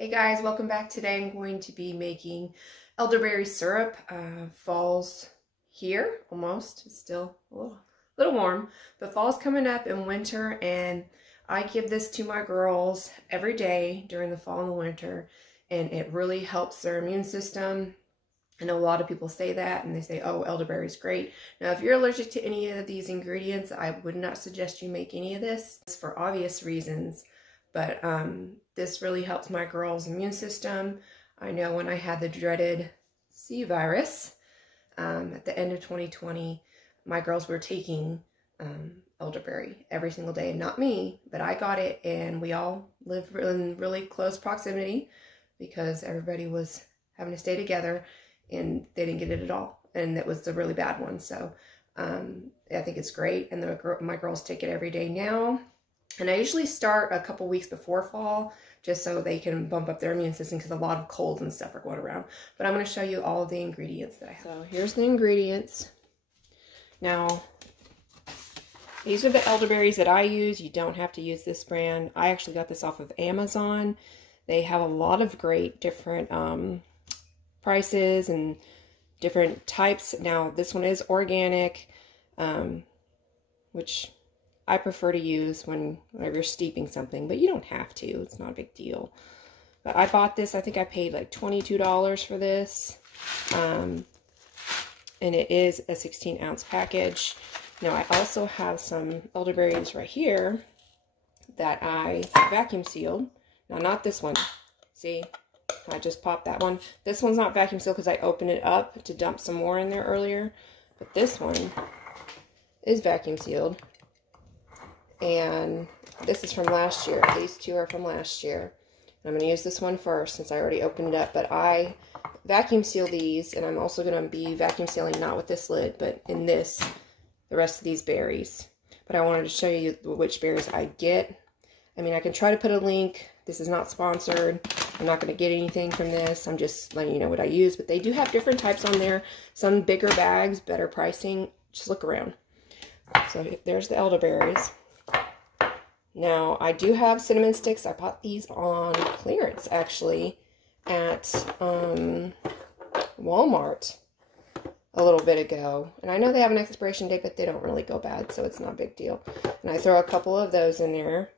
Hey guys, welcome back. Today I'm going to be making elderberry syrup. Fall's here, almost. It's still a little warm, but fall's coming up in winter, and I give this to my girls every day during the fall and the winter, and it really helps their immune system. I know a lot of people say that, and they say, oh, elderberry is great. Now, if you're allergic to any of these ingredients, I would not suggest you make any of this for obvious reasons. But this really helps my girls' immune system. I know when I had the dreaded C virus at the end of 2020, my girls were taking elderberry every single day. Not me, but I got it, and we all lived in really close proximity because everybody was having to stay together, and they didn't get it at all. And it was the really bad one. So I think it's great, and my girls take it every day now. And I usually start a couple weeks before fall, just so they can bump up their immune system, because a lot of colds and stuff are going around. But I'm going to show you all of the ingredients that I have. So here's the ingredients. Now, these are the elderberries that I use. You don't have to use this brand. I actually got this off of Amazon. They have a lot of great different prices and different types. Now, this one is organic, which I prefer to use whenever you're steeping something, but you don't have to. It's not a big deal. But I bought this. I think I paid like $22 for this. And it is a 16-ounce package. Now, I also have some elderberries right here that I vacuum sealed. Now, not this one. See, I just popped that one. This one's not vacuum sealed because I opened it up to dump some more in there earlier. But this one is vacuum sealed. And this is from last year. These two are from last year. I'm going to use this one first since I already opened it up. But I vacuum seal these, and I'm also going to be vacuum sealing not with this lid, but in this, the rest of these berries. But I wanted to show you which berries I get. I mean, I can try to put a link. This is not sponsored. I'm not going to get anything from this. I'm just letting you know what I use. But they do have different types on there. Some bigger bags, better pricing. Just look around. So there's the elderberries. Now, I do have cinnamon sticks. I bought these on clearance, actually, at Walmart a little bit ago. And I know they have an expiration date, but they don't really go bad, so it's not a big deal. And I throw a couple of those in there.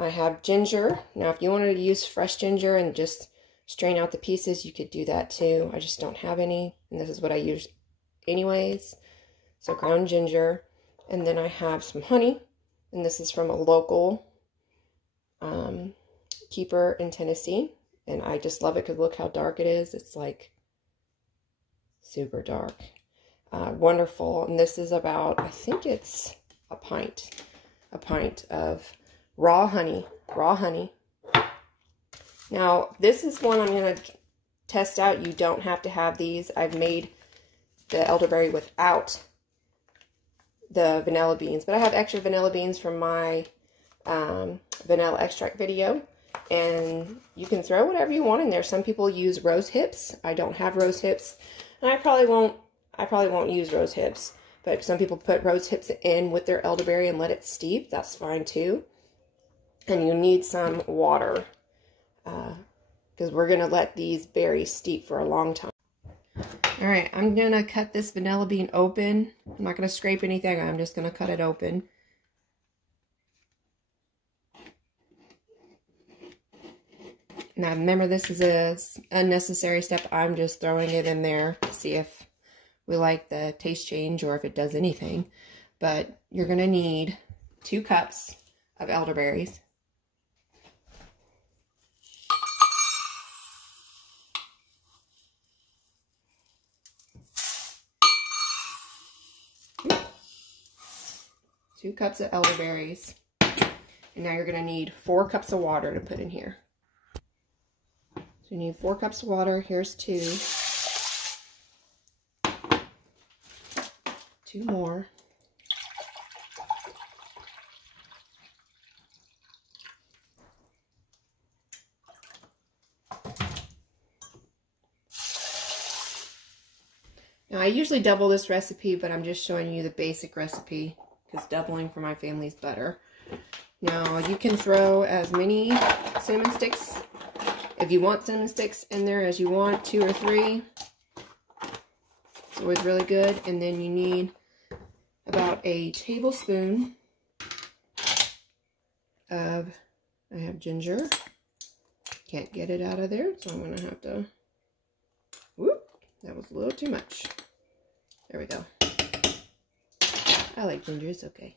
I have ginger. Now, if you wanted to use fresh ginger and just strain out the pieces, you could do that too. I just don't have any, and this is what I use anyways. So ground ginger. And then I have some honey. And this is from a local keeper in Tennessee. And I just love it because look how dark it is. It's like super dark. Wonderful. And this is about, I think it's a pint of raw honey. Now, this is one I'm going to test out. You don't have to have these. I've made the elderberry without the vanilla beans, but I have extra vanilla beans from my vanilla extract video, and you can throw whatever you want in there. Some people use rose hips. I don't have rose hips, and I probably won't use rose hips, but some people put rose hips in with their elderberry and let it steep. That's fine too. And you need some water because we're going to let these berries steep for a long time. All right, I'm going to cut this vanilla bean open. I'm not going to scrape anything. I'm just going to cut it open. Now, remember, this is a unnecessary step. I'm just throwing it in there to see if we like the taste change or if it does anything. But you're going to need 2 cups of elderberries. Two cups of elderberries. And now you're going to need 4 cups of water to put in here. So you need 4 cups of water. Here's 2. 2 more. Now, I usually double this recipe, but I'm just showing you the basic recipe because doubling for my family is better. Now, you can throw as many cinnamon sticks If you want cinnamon sticks in there as you want, 2 or 3. It's always really good. And then you need about a tablespoon of, I have ginger. Can't get it out of there, so I'm going to have to, whoop, that was a little too much. There we go. I like ginger, it's okay.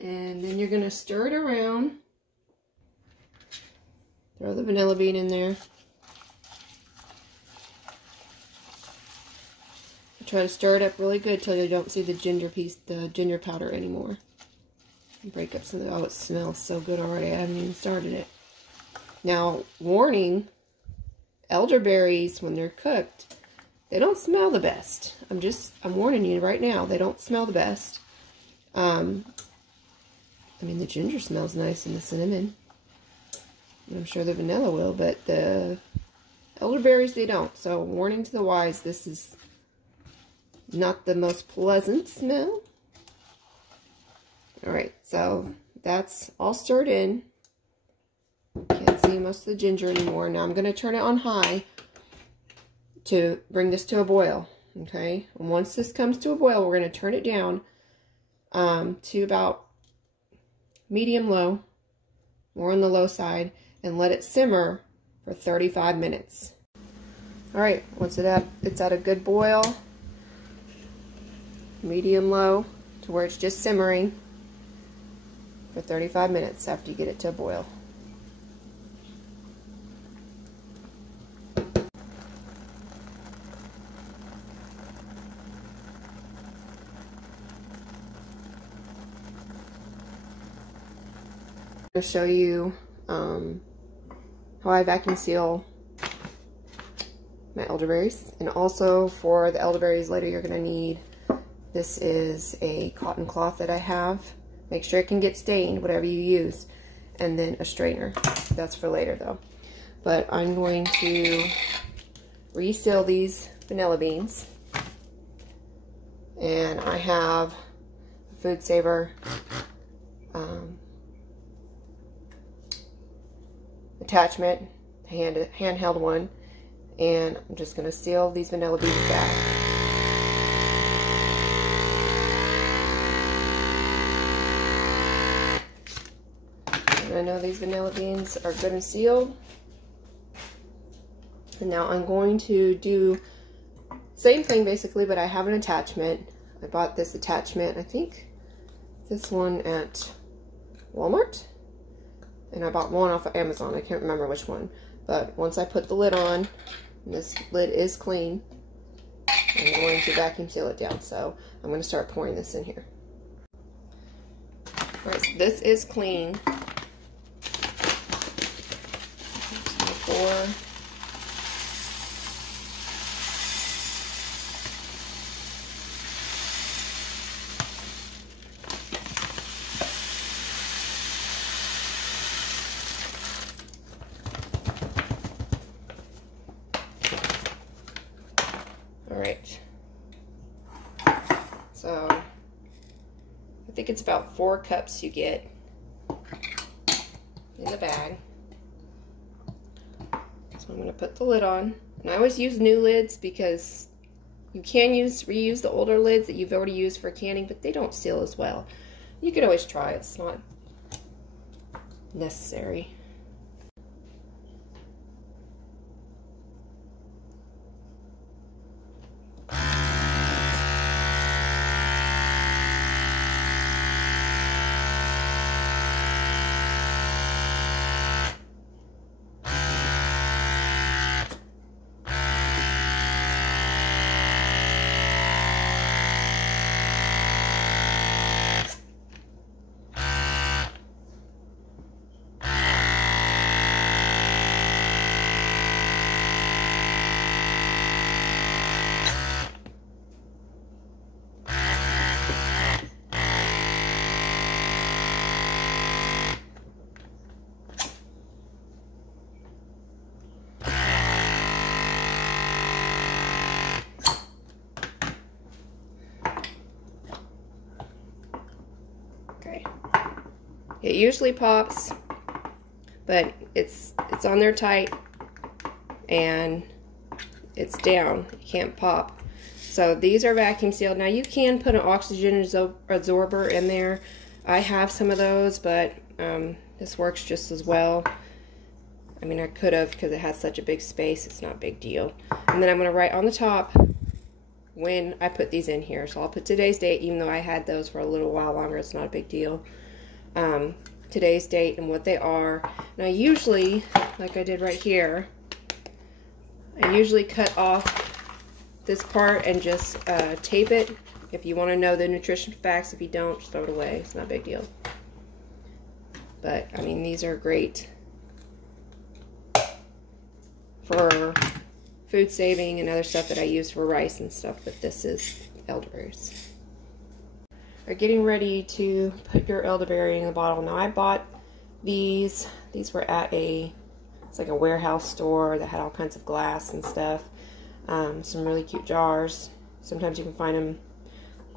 And then you're going to stir it around. Throw the vanilla bean in there. Try to stir it up really good till you don't see the ginger powder anymore. Break up some of the, oh, it smells so good already. I haven't even started it. Now, warning, elderberries, when they're cooked, they don't smell the best. I'm warning you right now, they don't smell the best. I mean, the ginger smells nice and the cinnamon. I'm sure the vanilla will, but the elderberries, they don't. So, warning to the wise, this is not the most pleasant smell. Alright, so that's all stirred in. Can't see most of the ginger anymore. Now I'm going to turn it on high to bring this to a boil. Okay, and once this comes to a boil, we're going to turn it down to about medium-low, more on the low side, and let it simmer for 35 minutes. Alright, once it's at a good boil, medium-low, to where it's just simmering for 35 minutes after you get it to a boil. I'm going to show you how I vacuum seal my elderberries. And also for the elderberries later, you're going to need, this is a cotton cloth that I have. Make sure it can get stained, whatever you use. And then a strainer. That's for later though. But I'm going to reseal these vanilla beans. And I have a Food Saver attachment, handheld one. And I'm just going to seal these vanilla beans back. I know these vanilla beans are good and sealed. And now I'm going to do same thing basically, but I have an attachment. I bought this attachment, I think this one at Walmart. And I bought one off of Amazon. I can't remember which one. But once I put the lid on, and this lid is clean, I'm going to vacuum seal it down. So I'm going to start pouring this in here. Alright, so this is clean. Alright, so I think it's about 4 cups you get in the bag. So I'm going to put the lid on. And I always use new lids because you can reuse the older lids that you've already used for canning, but they don't seal as well. You could always try, it's not necessary. It usually pops, but it's on there tight and it's down. It can't pop. So these are vacuum sealed. Now you can put an oxygen absorber in there. I have some of those, but this works just as well. I mean, I could have, because it has such a big space. It's not a big deal. And then I'm going to write on the top when I put these in here. So I'll put today's date, even though I had those for a little while longer. It's not a big deal. Today's date and what they are. Now usually, like I did right here, I usually cut off this part and just tape it. If you want to know the nutrition facts, if you don't, just throw it away. It's not a big deal. But I mean, these are great for food saving and other stuff that I use for rice and stuff, but this is elderberries. Are getting ready to put your elderberry in the bottle. Now I bought these. These were at it's like a warehouse store that had all kinds of glass and stuff. Some really cute jars. Sometimes you can find them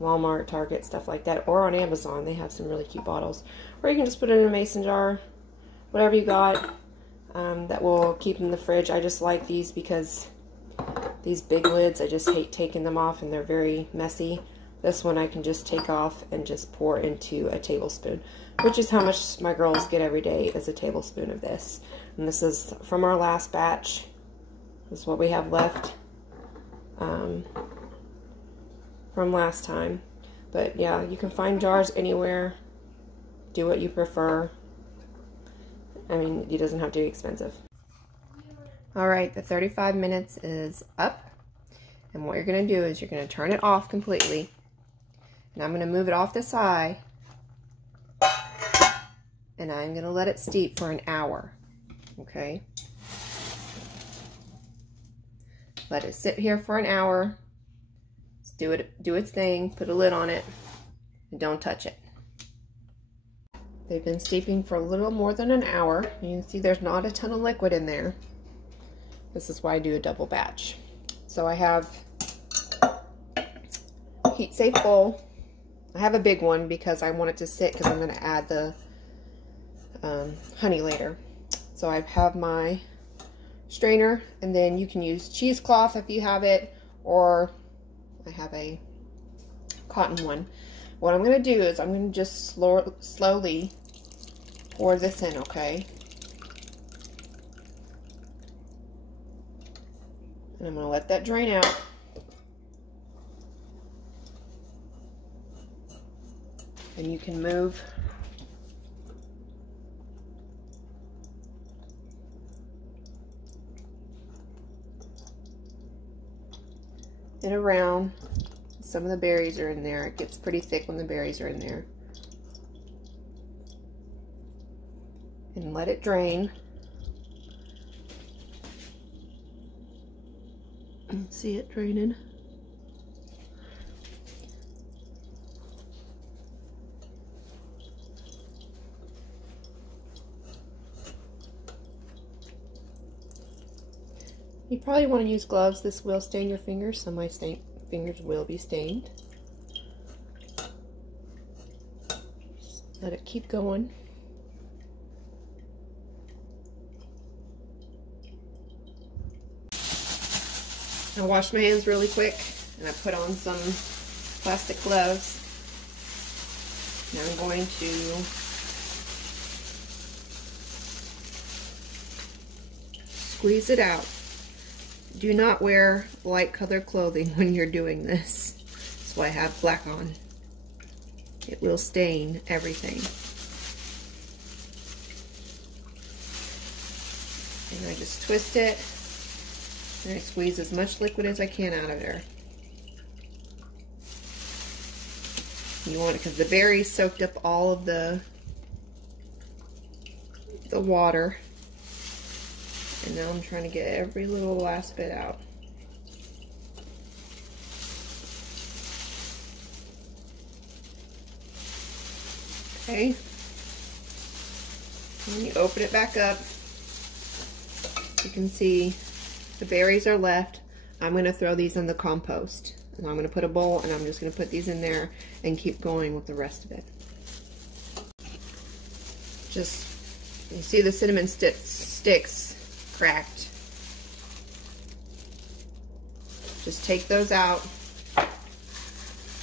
Walmart, Target, stuff like that, or on Amazon. They have some really cute bottles. Or you can just put it in a mason jar, whatever you got. That will keep in the fridge. I just like these because these big lids, I just hate taking them off and they're very messy. This one I can just take off and just pour into a tablespoon, which is how much my girls get every day, is a tablespoon of this. And this is from our last batch. This is what we have left from last time. But yeah, you can find jars anywhere. Do what you prefer. I mean, it doesn't have to be expensive. Alright, the 35 minutes is up. And what you're going to do is you're going to turn it off completely. And I'm going to move it off the side. And I'm going to let it steep for an hour. Okay? Let it sit here for an hour. Do its thing. Put a lid on it. And don't touch it. They've been steeping for a little more than an hour. You can see there's not a ton of liquid in there. This is why I do a double batch. So I have a heat safe bowl. I have a big one because I want it to sit, because I'm going to add the honey later. So I have my strainer, and then you can use cheesecloth if you have it, or I have a cotton one. What I'm going to do is I'm going to just slowly pour this in, okay? And I'm going to let that drain out. And you can move it around. Some of the berries are in there. It gets pretty thick when the berries are in there. And let it drain. See it draining. You probably want to use gloves. This will stain your fingers, so my fingers will be stained. Just let it keep going. I washed my hands really quick, and I put on some plastic gloves. Now I'm going to squeeze it out. Do not wear light colored clothing when you're doing this. That's why I have black on. It will stain everything. And I just twist it, and I squeeze as much liquid as I can out of there. You want it because the berries soaked up all of the water. And now I'm trying to get every little last bit out. Okay. When you open it back up, you can see the berries are left. I'm going to throw these in the compost. And I'm going to put a bowl, and I'm just going to put these in there and keep going with the rest of it. Just, you see the cinnamon sticks cracked. Just take those out.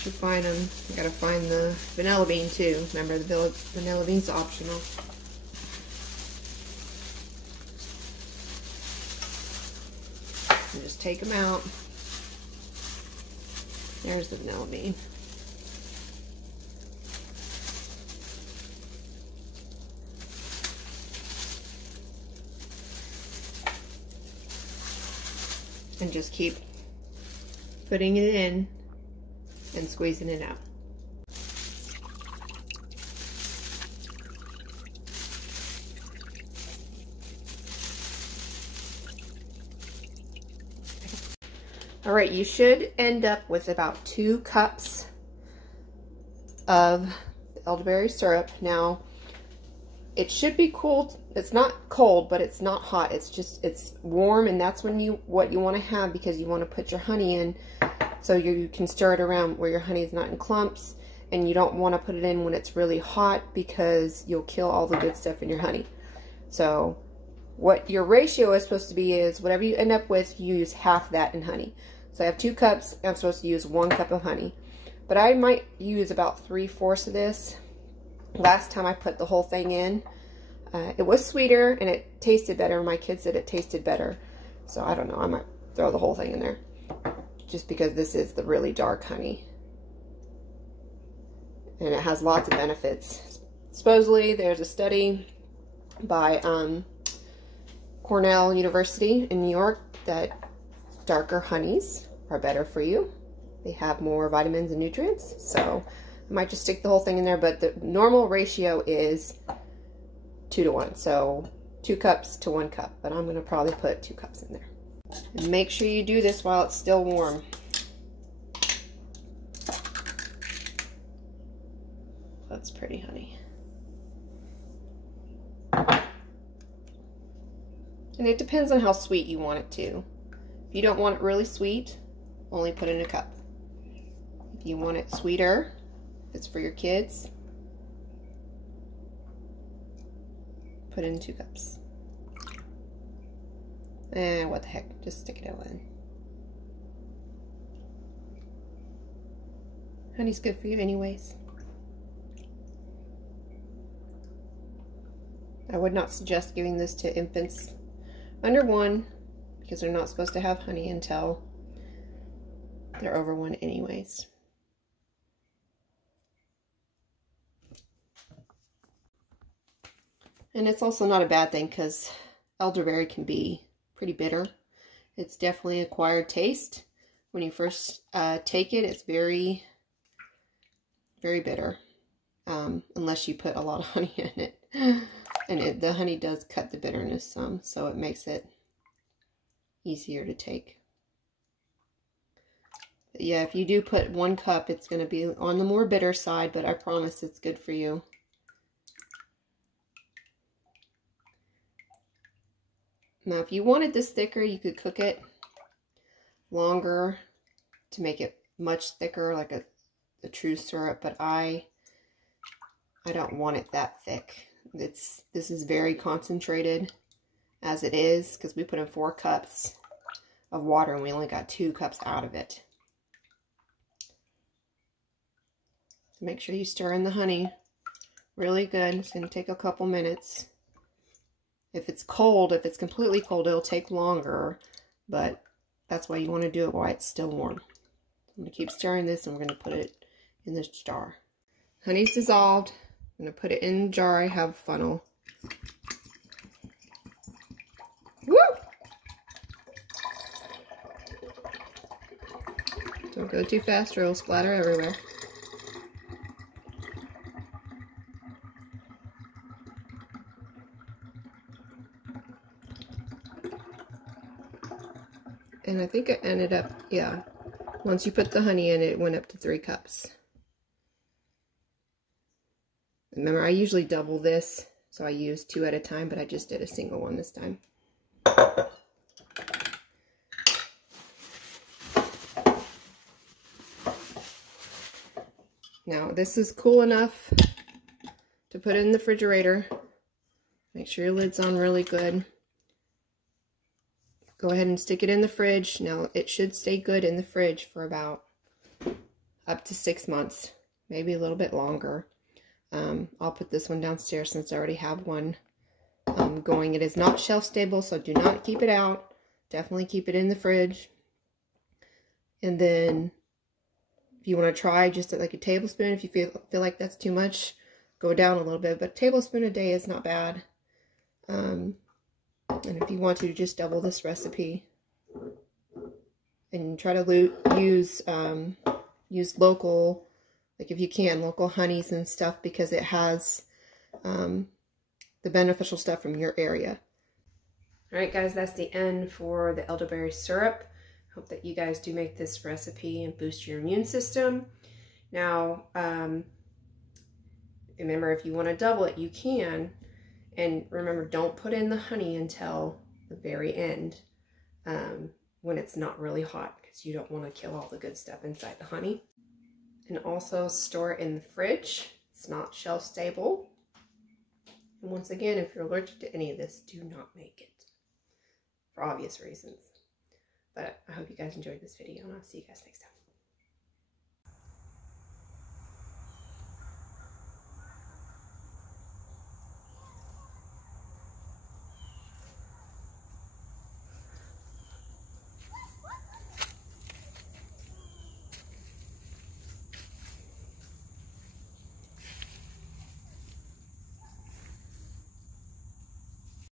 You find them. You gotta find the vanilla bean too. Remember, the vanilla bean's optional. And just take them out. There's the vanilla bean. And just keep putting it in and squeezing it out. All right, you should end up with about 2 cups of elderberry syrup. Now, it should be cool. It's not cold, but it's not hot. It's warm, and that's when what you want to have, because you want to put your honey in so you can stir it around where your honey is not in clumps, and you don't want to put it in when it's really hot because you'll kill all the good stuff in your honey. So what your ratio is supposed to be is whatever you end up with, you use half that in honey. So I have 2 cups, I'm supposed to use 1 cup of honey. But I might use about 3/4 of this. Last time I put the whole thing in, it was sweeter and it tasted better. My kids said it tasted better. So I don't know, I might throw the whole thing in there. Just because this is the really dark honey. And it has lots of benefits. Supposedly there's a study by Cornell University in New York that darker honeys are better for you. They have more vitamins and nutrients. So I might just stick the whole thing in there, but the normal ratio is 2 to 1. So 2 cups to 1 cup, but I'm gonna probably put 2 cups in there. And make sure you do this while it's still warm. That's pretty honey. And it depends on how sweet you want it to. If you don't want it really sweet, only put in a cup. If you want it sweeter, if it's for your kids, put in 2 cups. And what the heck, just stick it all in. Honey's good for you anyways. I would not suggest giving this to infants under 1 because they're not supposed to have honey until they're over 1 anyways. And it's also not a bad thing because elderberry can be pretty bitter. It's definitely an acquired taste. When you first take it, it's very, very bitter. Unless you put a lot of honey in it. And the honey does cut the bitterness some, so it makes it easier to take. But yeah, if you do put 1 cup, it's going to be on the more bitter side, but I promise it's good for you. Now, if you wanted this thicker, you could cook it longer to make it much thicker, like a true syrup, but I don't want it that thick. This is very concentrated as it is because we put in 4 cups of water and we only got 2 cups out of it. So make sure you stir in the honey really good. It's going to take a couple minutes. If it's cold, if it's completely cold, it'll take longer, but that's why you want to do it while it's still warm. I'm going to keep stirring this and we're going to put it in this jar. Honey's dissolved. I'm going to put it in the jar. I have a funnel. Woo! Don't go too fast or it'll splatter everywhere. And I think it ended up, yeah, once you put the honey in, it went up to 3 cups. Remember, I usually double this, so I use 2 at a time, but I just did a single one this time. Now, this is cool enough to put it in the refrigerator Make sure your lid's on really good. Go ahead and stick it in the fridge. Now, it should stay good in the fridge for about up to 6 months, maybe a little bit longer. I'll put this one downstairs since I already have one going. It is not shelf stable, so do not keep it out. Definitely keep it in the fridge. And then if you want to try just at like a tablespoon, if you feel like that's too much, go down a little bit. But a tablespoon a day is not bad. And if you want to, just double this recipe. And try to use local, like if you can, local honeys and stuff, because it has the beneficial stuff from your area. Alright guys, that's the end for the elderberry syrup. Hope that you guys do make this recipe and boost your immune system. Now, remember, if you want to double it, you can. And remember, don't put in the honey until the very end, when it's not really hot, because you don't want to kill all the good stuff inside the honey. And also store it in the fridge. It's not shelf stable. And once again, if you're allergic to any of this, do not make it, for obvious reasons. But I hope you guys enjoyed this video, and I'll see you guys next time.